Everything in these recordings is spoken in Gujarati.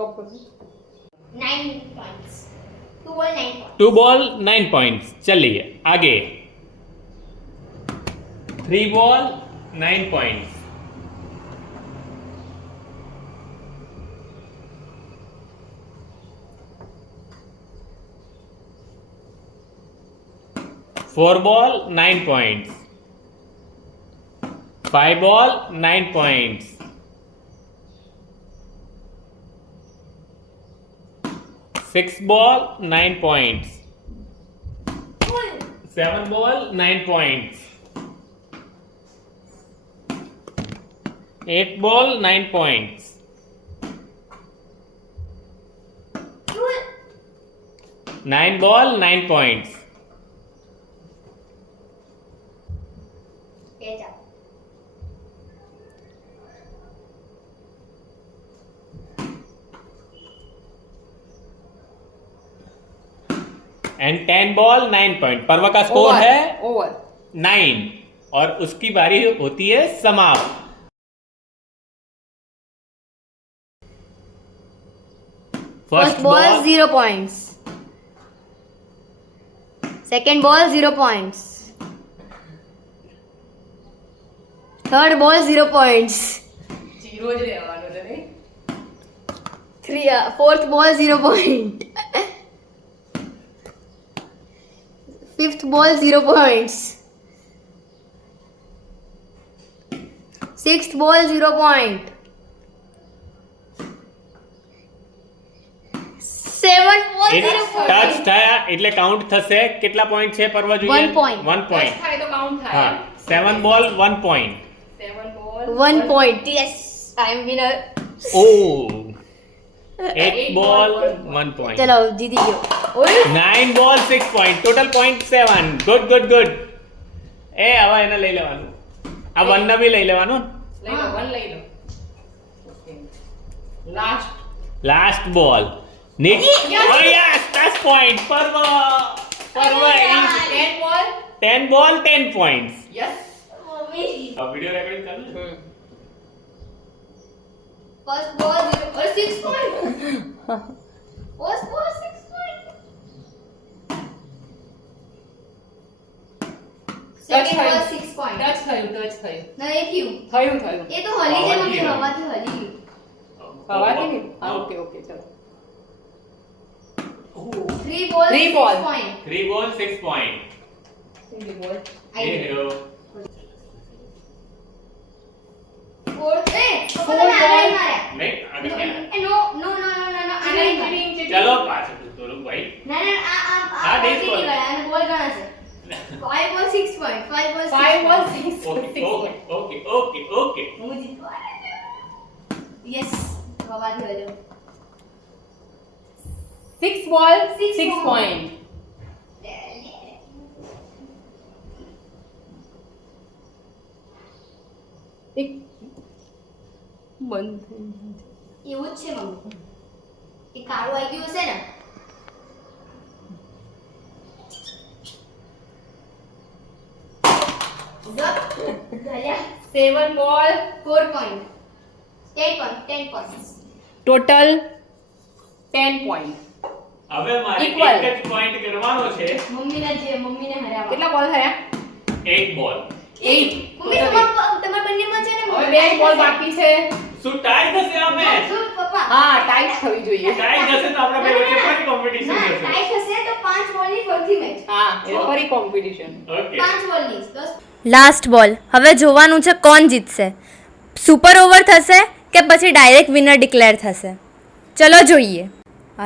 स्टॉप कर 9 points. 2 ball 9 points. 2 ball 9 points. चलिए आगे. 3 ball 9 points. 4 ball 9 points. 5 ball 9 points. 6 ball 9 points. 7 ball 9 points. 8 ball 9 points. 9 ball 9 points. Get up. And 10 ball 9 point. पर्व का स्कोर है ओवर 9 और उसकी बारी होती है समाप्त. First ball 0 points. Second ball 0 points. Third ball 0 points. Zero જ રહેવાનું છે નહીં. Fourth ball 0 point. Fifth ball 0 points. Sixth ball 0 point. Seventh ball એક 0 point. ટચ થયા એટલે કાઉન્ટ થશે. કેટલા પોઈન્ટ છે પરવા જોઈએ? 1 point. 1 point. થાય તો કાઉન્ટ હા. થાય. 7 ball 1 point. 7 ball 1 point. Yes, I am winner. O 8 ball 1 point. ચલો જીતી ગયો. 9 ball 6 point. Total point 7. Good good good. એ હવે એને લઈ લેવાનું. આ 1 ને બી લઈ લેવાનું. લઈ લો 1 લઈ લો. ઓકે લાસ્ટ લાસ્ટ બોલ. નિક. ઓ યસ 10 point. પરવા 10 ball 10 ball 10 points. Yes. Mommy. Video recording ચાલુ છે? First ball 0 or 6 point. First ball 6 point. Second ball 6 point. Touch થયું. ના એ ક્યું? થયું. એ તો હલી છે મમ્મી, હવાથી હવાથી હલી ગયું. હવાથી નહીં. હા ઓકે ચલો. 3 ball Three 6 ball. point. 3 ball 6 point. Single બોલ. I A did. હેરો. Fourth A Four તમે ball. આને માર્યા. નહીં આગળ ક્યાં? No આને માર્યા. ચલો પાછળ તો લો ભાઈ. ના આ હા, this પહોંચી ball. નહીં ગયા અને બોલ ગણાશે. 5 ball 6 point. 5 ball 6 5 ball point. 6 okay. હું જીતવા. Yes, હવાથી હલ્યો. 6 ball Six 6 ball. point. એક બંધ થઈ ગયું. એવું જ છે મમ્મી. એ કાળું આવી ગયું હશે ને? ગલ્યા. 7 ball 4 point. 10 points. Total 10 point. હવે મારે Equal. એક જ પોઈન્ટ કરવાનો છે. મમ્મીને હરાવવા. કેટલા બોલ થયા? 8 બોલ. 8. મમ્મી તમારા બંનેમાં છે ને હવે 2 બોલ બાકી છે. શું ટાઈ થશે આમે? શું પપ્પા? હા ટાઈટ થવી જોઈએ. ટાઈ જશે તો આપણે બે વચ્ચે ફરી કોમ્પિટિશન ના, થશે. ટાઈ થશે તો 5 બોલની ફરતી મેચ. હા એટલે ફરી કોમ્પિટિશન. ઓકે. 5 બોલની 10. લાસ્ટ બોલ. હવે જોવાનું છે કોણ જીતશે. સુપર ઓવર થશે કે પછી ડાયરેક્ટ વિનર ડિક્લેર થશે. ચલો જોઈએ.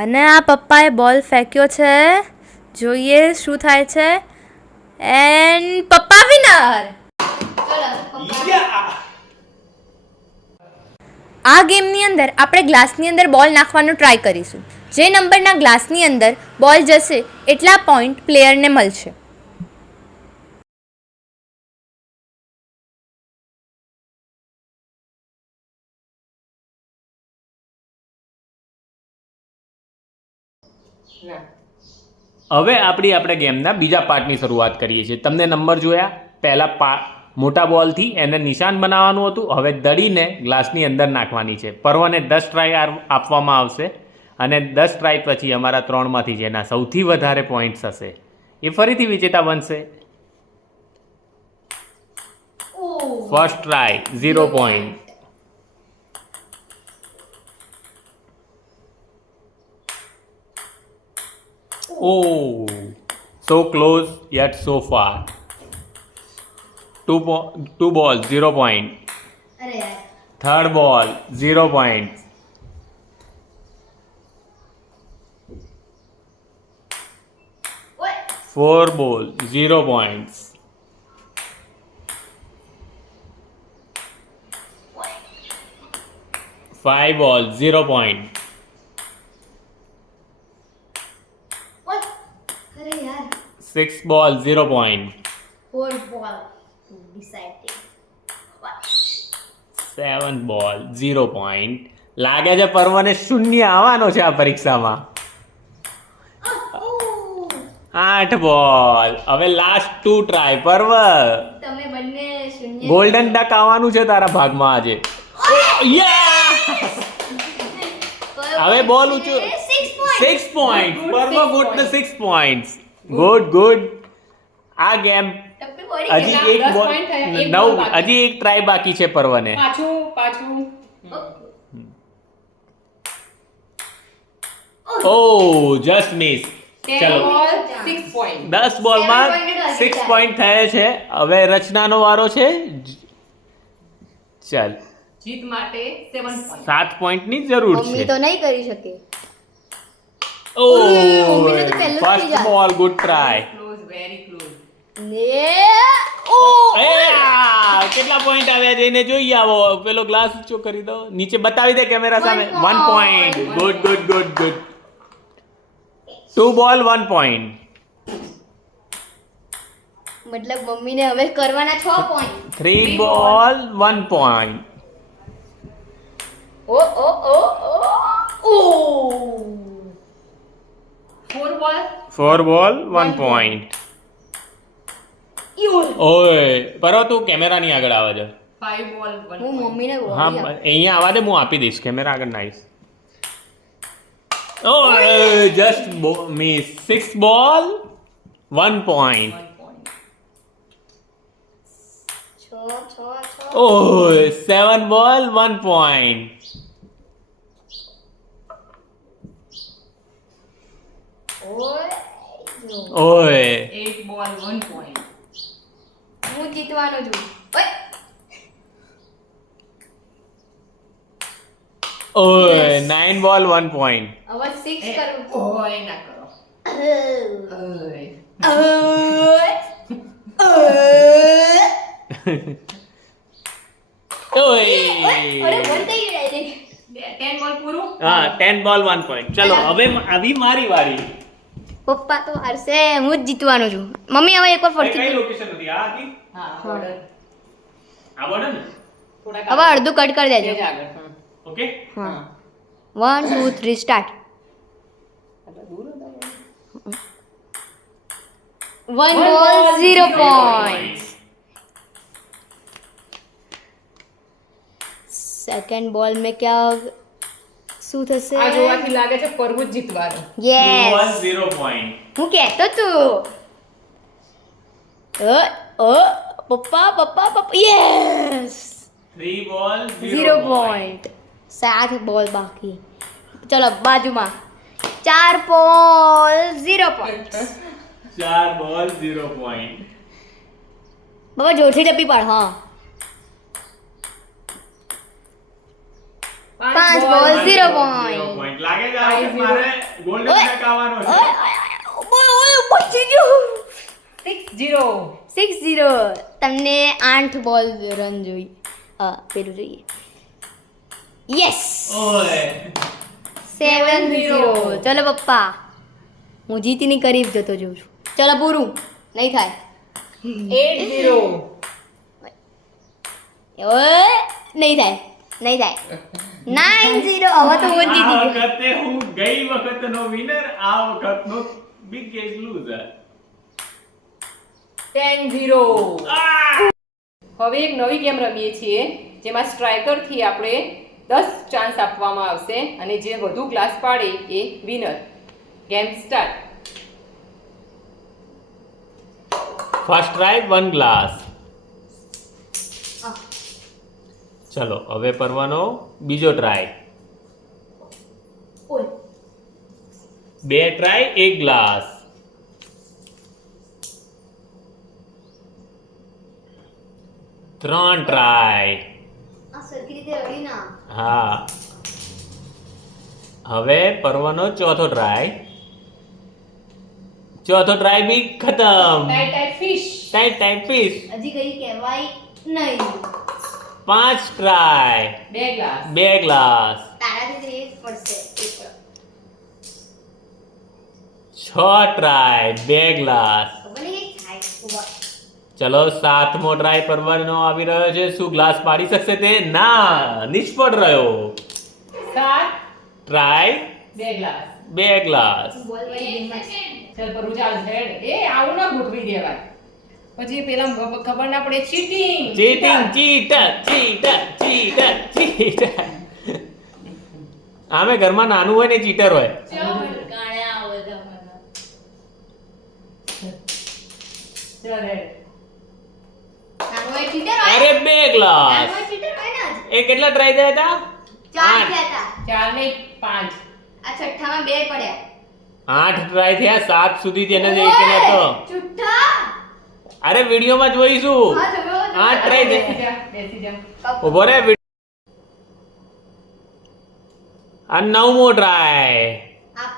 અને આ પપ્પાએ બોલ ફેંક્યો છે. જોઈએ શું થાય છે. એન્ડ પપ્પા વિનર. ચલો પપ્પા. યા! આ ગેમની અંદર આપણે ગ્લાસની અંદર બોલ નાખવાનો ટ્રાય કરીશું. જે નંબરના ગ્લાસની અંદર બોલ જશે એટલા પોઈન્ટ પ્લેયરને મળશે. ના હવે આપણે ગેમના બીજા પાર્ટની શરૂઆત કરીએ છીએ. તમને નંબર જોયા? પહેલા મોટા બોલથી એને નિશાન બનાવવાનું હતું. હવે દળીને ગ્લાસની અંદર નાખવાની છે. પર્વને 10 ટ્રાય આપવામાં આવશે અને 10 ટ્રાય પછી અમારા 3માંથી જેના સૌથી વધારે પોઈન્ટ્સ હશે એ ફરીથી વિજેતા બનશે. First try 0 point. Oh, so close yet so far. Two balls, 0 point. અરે યાર. Third ball, 0 points. ઓય. 4 ball, 0 points. ઓય. 5 ball, 0 point. ઓય. અરે યાર. 6 ball, 0 point. 4 ball to decide it. 7 ball, 0 point. લાગે છે પર્વને શૂન્ય આવવાનો છે આ પરીક્ષામાં. 8 બોલ. હવે લાસ્ટ 2 ટ્રાય. પર્વ, તમે બંને શૂન્ય ગોલ્ડન ડક આવવાનું છે તારા ભાગમાં આજે. હવે બોલ ઊંચો. 6 પોઈન્ટ. પર્વ ગોટ ધ 6 પોઈન્ટ્સ. ગુડ. આ ગેમ ટપ્પી પડી હજી ગઈ. એક 10 બોલ point થયા, એક ball 9 બાકી. હજી એક ટ્રાય બાકી છે પર્વને. પાછું ઓ જસ્ટ મિસ. 10 ચલો ball 6 point. 10 બોલમાં 6 પોઈન્ટ થયા છે. હવે રચનાનો વારો છે. ચાલ, જીત માટે 7 point. 7 પોઈન્ટની જરૂર મમ્મી છે. તો નહીં કરી શકે. ઓ મમ્મીને તો પહેલું જ થઈ ફર્સ્ટ જાય. બોલ, good try. Close, very close. ને ઓ કેટલા પોઈન્ટ આવ્યા જઈને જોઈએ. આવો પેલો ગ્લાસ ઊંચો કરી દો, નીચે બતાવી દે કેમેરા સામે. 1 પોઈન્ટ. ગુડ. 2 બોલ 1 પોઈન્ટ. મતલબ મમ્મીને હવે કરવાના 6 પોઈન્ટ. 3 બોલ 1 પોઈન્ટ. ઓ 4 ball 4 બોલ 1 પોઈન્ટ. ઓય પરો તું કેમેરાની આગળ આવે છે. 5 ball 1 હું point. મમ્મીને હા બોલી આપું. અહીંયા આવવા દે, હું આપી દઈશ. કેમેરા આગળ નાઈશ. ઓય જસ્ટ મિસ. 6 બોલ 1 પોઈન્ટ. 1 point. 6 ઓય 7 બોલ 1 પોઈન્ટ. ઓય ઓય 8 ball 1 point. હું જીતવાનો છું. ઓય ઓય 9 બોલ 1 પોઈન્ટ. હવે 6 કરું. ઓય ના કરો. ઓય. ઓય ઓય અરે બંધ થઈ ગયું direct. 10 ball પૂરું. હા 10 બોલ 1 પોઈન્ટ. ચલો હવે આવી મારી વારી. પપ્પા તો હારશે, હું જ જીતવાનો છું. મમ્મી હવે એકવાર કઈ ફરતી લોકેશન હતી આ હતી? હા border. આ બોર્ડર ને? થોડાક હવે અડધું કટ કરી દેજો. તે જ આગળ. ઓકે. હા 1 2 3 સ્ટાર્ટ. એટલે દૂર હતા. 1 ball 0 point. સેકન્ડ બોલ में क्या શું થશે? આ જોવાથી લાગે છે પરવું જ જીતવાનું. Yes 0 point. હું કહેતો તું. પપ્પા યસ 3 બોલ 0 point. 7 બોલ બાકી. ચલો બાજુમાં 4 બોલ 0 point. 4 બોલ 0 પોઈન્ટ. બાબા જોરથી ટપી પાડ. હા 5 બોલ 0 point. પોઈન્ટ લાગે છે આ વખત મારે ગોલ્ડન ઓય. ડક આવવાનો છે. ઓય પહોંચી ગયું. 6-0. 6-0. તમને 8 બોલ રન જોઈએ. પેલું જોઈએ. યસ ઓય 7-0. ચલો પપ્પા, હું જીતીની કરીબ જતો જોઉં છું. ચલો પૂરું નહીં થાય. 8-0. ઓય નહીં થાય 9-0. હવે તો હું જીતી આ ગયો. વખતે હું ગઈ વખતનો વિનર, આ વખતનો બિગેસ્ટ લૂઝર. 10-0. હવે એક નવી ગેમ રમીએ છીએ જેમાં સ્ટ્રાઇકરથી આપણે 10 ચાન્સ આપવામાં આવશે અને જે વધુ ગ્લાસ પાડે એ winner. Game start. First try 1 glass. ચલો હવે પરવાનો બીજો ટ્રાય. ઓય 2 ટ્રાય 1 ગ્લાસ. ત્રણ ટ્રાય. આ સરખી રીતે રડી ના. હા હવે પરવાનો ચોથો ટ્રાય. ચોથો ટ્રાય બી ખતમ. Tight fish. Tight fish. હજી કઈ કહેવાય નહીં. 5 ટ્રાય 2 ગ્લાસ. 2 ગ્લાસ. તારાથી એક પડશે એક. 6 ટ્રાય 2 ગ્લાસ. ખબર નહીં કઈ થાય. ઉભા. ચલો 7મો ટ્રાય પરવાનો આવી રહ્યો છે. શું ગ્લાસ પાડી શકશે તે? ના, નિષ્ફળ રહ્યો. 7 ટ્રાય 2 ગ્લાસ. 2 ગ્લાસ. બોલ વાળી ગેમમાં ચાલ પર ચાલ હેડ. એ આવું ના ગોઠવી દેવાય. પછી પેલા ખબર ના પડે ચીટિંગ. ચીટર. આમે ઘરમાં નાનું હોય ને ચીટર હોય. ગાળ્યા આવે તમને. ચાલ હેડ. નાનો એ cheater હોય. અરે 2 ગ્લાસ. નાનો એ cheater હોય ને જ. એ કેટલા ટ્રાય થયા હતા? 4 થયા હતા. 4 ને 5. આ છઠ્ઠામાં 2 પડ્યા. 8 ટ્રાય થયા. 7 સુધી જેને એક નતો. ચુઠ્ઠા. અરે વિડીયોમાં જોઈશું. હા જોયો. 8 ટ્રાય બેસી જા બેસી જા. ઉભો રે. આ 9મો ટ્રાય. આ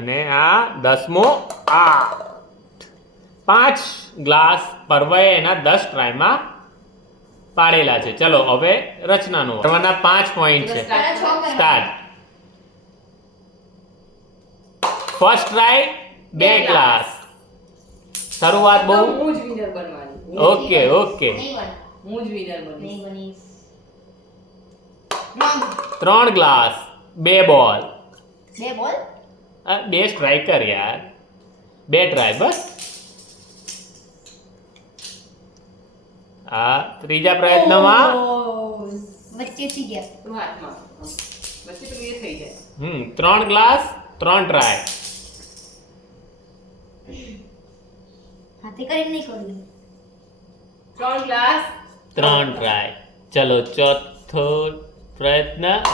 અને આ 10મો. 5 ગ્લાસ પરવાએ એના 10 ટ્રાયમાં પાડેલા છે. ચલો હવે રચનાનો પરવાના 5 પોઈન્ટ છે. તારા 6 કરવા. સ્ટાર્ટ. First try 2 glass. શરૂઆત તો બહુ હું જ વિનર બનવાની. ઓકે. નહીં બને. હું જ વિનર બનીશ. નહીં બનીશ. 3 ગ્લાસ 2 બોલ. 2 બોલ. 2 સ્ટ્રાઇકર યાર. 2 ટ્રાય બસ. આ ત્રીજા પ્રયત્નમાં વચ્ચેથી ગયા. તું હાથમાં. પછી તો એ થઈ જાય. 3 ગ્લાસ 3 ટ્રાય. હાથે કરીને નહીં કરવું. 3 ગ્લાસ 3 ટ્રાય. ચલો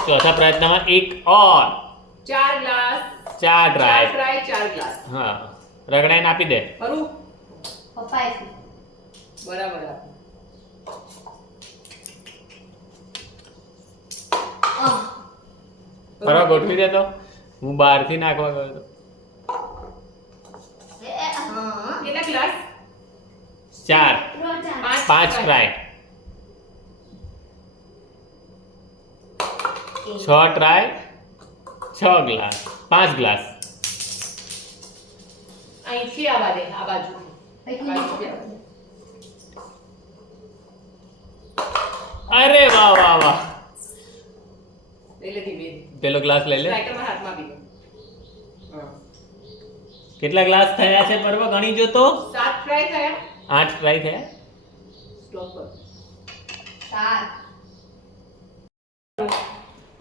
ચોથા પ્રયત્નમાં એક ઓર. 4 ગ્લાસ 4 ટ્રાય. 4 ગ્લાસ. હા રગડાઈને આપી દે. કરું પપ્પાએ બરાબર. બરાબર ગોઠવી દે તો. હું બહારથી નાખવા ગયો હતો. હા. કેટલા glass? 4 5 try. 6 try 6 glass 5 glass. અહીંથી આવા દે આ બાજુ. અરે વાહ વાહ વાહ. એટલે ધીમે પેલો ગ્લાસ લઈ લે. સ્ટ્રાઇકરમાં હાથમાં આપી દે. હા. કેટલા ગ્લાસ થયા છે પરવા ગણી જો તો? 7 ટ્રાય થયા. 8 ટ્રાય થયા. સ્ટોપ કર. 7.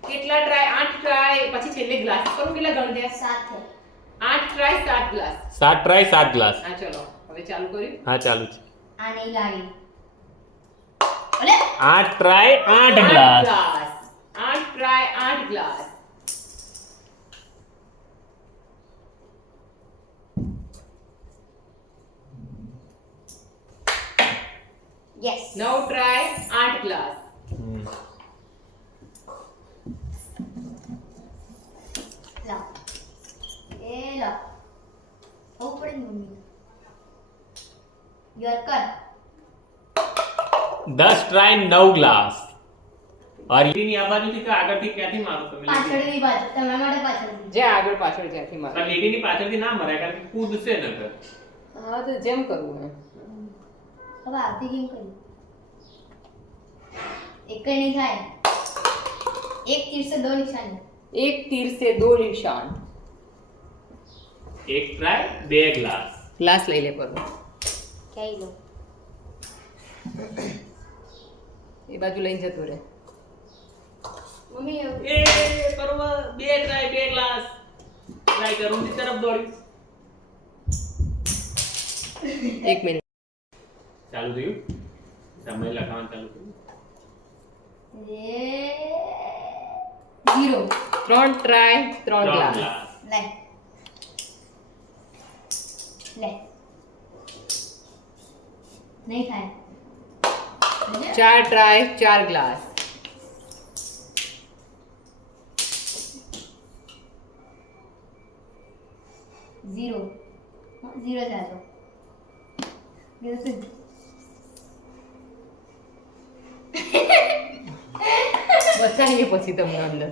કેટલા ટ્રાય? 8 ટ્રાય પછી છેલ્લે ગ્લાસ કરું કેટલા ગણ દે? 7 8 ટ્રાય 7 ગ્લાસ. 7 try 7 glass. હા ચલો હવે ચાલુ કર્યું. હા ચાલુ છે. આ નહીં લાવી. ઓલે 8 try 8 glass. 8 try 8 glass. Yes. 9 try 8 glass. લાવ. એ લાવ. ઉપર મમ્મી. યોર કર. 10 ટ્રાય 9 ગ્લાસ. લીટીની આ બાજુથી કે આગળથી ક્યાંથી મારો તમે? પાછળની બાજુ તમારા માટે પાછળની. જે આગળ પાછળ જ્યાંથી મારે. પણ લીટીની પાછળથી ના મરાય કારણ કે કૂદશે નકર. હા તો જેમ કરવું એમ. હવે આવતી ગેમ કરી. એક કઈ નહીં થાય. એક तीर से दो निशान. एक तीर से दो निशान. એક ટ્રાય 2 ગ્લાસ. ગ્લાસ લઈ લે પરવો. કઈ લો એ બાજુ લઈને જતો રહે. મમ્મી એ પરવ 2 ટ્રાય 2 ગ્લાસ. ટ્રાય કરું ની તરફ દોડી. 1 મિનિટ. ચાલુ થયું. સમય લખાવાનું ચાલુ થયું. 0 3 ટ્રાય 3 3 ગ્લાસ. ગ્લાસ. લે લે નહીં થાય 4 ટ્રાય 4 ગ્લાસ. 0 0 જાતો બચાવીએ પછી તમને અંદર.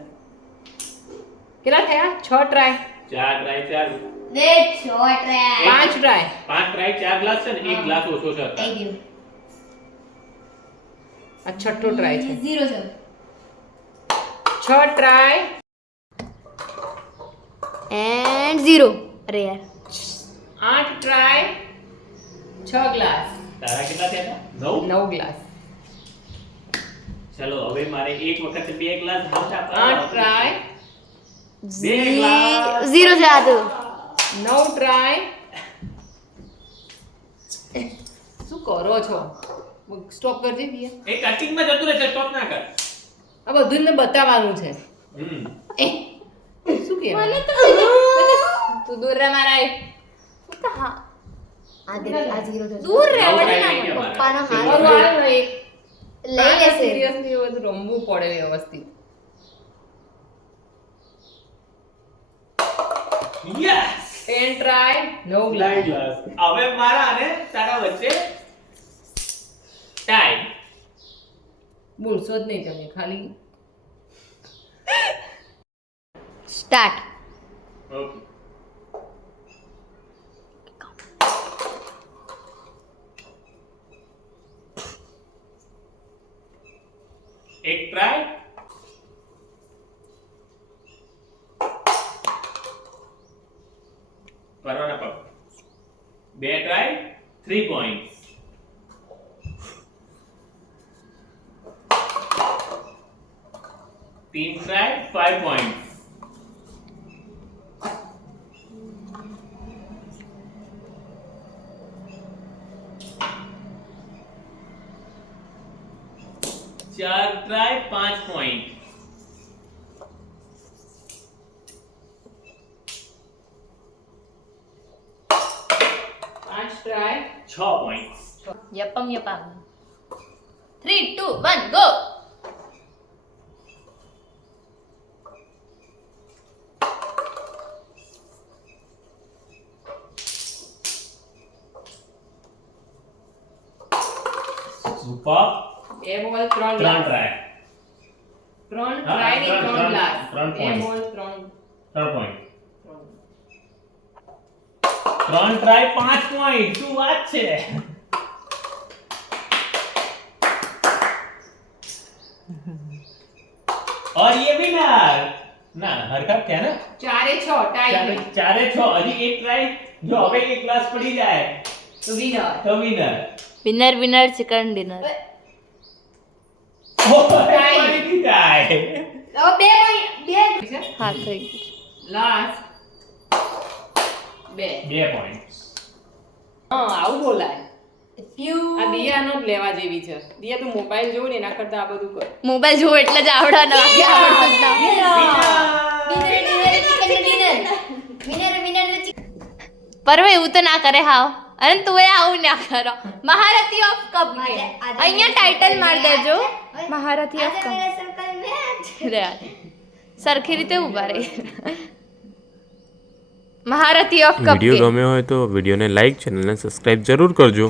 કેટલા થયા? 6 ટ્રાય 4 ટ્રાય 4. બે શોર્ટ રે 5 ટ્રાય. 5 ટ્રાય 4 ગ્લાસ છે ને 1 ગ્લાસ ઓછો છે થઈ અત્યારે. ગયું આ છઠ્ઠો ટ્રાય છે. 0 છે 6 ટ્રાય એન્ડ 0 અરે યાર 8 ટ્રાય 6 ગ્લાસ. તારા કેટલા થયા હતા? 9. 9 ગ્લાસ. ચલો હવે મારે એક વખત 2 ગ્લાસ મોટા 8 ટ્રાય 2 ગ્લાસ. 0 જાતો 9 ટ્રાય. શું કરો છો? સ્ટોપ કરજે ભૈયા. એ કટિંગ માં જતું રહે સ્ટોપ ના કર. આ બધું ને બતાવવાનું છે. શું કે તું દૂર રહે મારા. હા આ 0 થશે દૂર રહે. નવ વળી try ના થઈ ગયા મળે. પપ્પાનો મારા. હાથ મારું આવે ને એક. લઈ લેશે સિરિયસલી બધું રમવું પડે વ્યવસ્થિત. Yes 10 try 9 glass. ગ્લાસ. હવે મારા અને તારા વચ્ચે ટાઈ. બોલશો જ નહીં તમે ખાલી. સ્ટાર્ટ ઓકે એક ટ્રાય પરવાના પગ. 2 try 3 points. 3 try 5 points. 4 try 5 point. 5 try 6 point. યપમ 3 2 1 go super. 2 ball 3 3 glass. Try 3 હા, ટ્રાય ની 3 ત્રણ glass. point. 2 ball 3 3 point. 3 try 5 point. શું વાત છે? और ये विनर ना हरकत क्या ना 4 6 ટાઈ. 4 6 હજી એક ટ્રાય જો હવે એક ગ્લાસ પડી જાય તો વિનર. તો winner. Winner winner chicken dinner પડી જાય. હવે 2 છે હા થઈ ગયું લાસ્ટ 2. 2 પોઈન્ટ. હા આવું બોલાય. ફ્યુ આ દિયાનો જ લેવા જેવી છે. દિયા તું મોબાઈલ જોઉં ને એના કરતા આ બધું કર. મોબાઈલ જોવો એટલે જ આવડા ના આવડતું પરવે એવું તો ના કરે હાવ અને તું એ આવું ના કરો મહારથી ઓફ કપ અહીંયા ટાઇટલ માર દેજો મહારથી ઓફ કપ રે સરખી રીતે ઉભા રહી મહારથી ઓફ કપ વિડીયો ગમ્યો હોય તો વિડીયોને લાઈક ચેનલને સબસ્ક્રાઈબ જરૂર કરજો.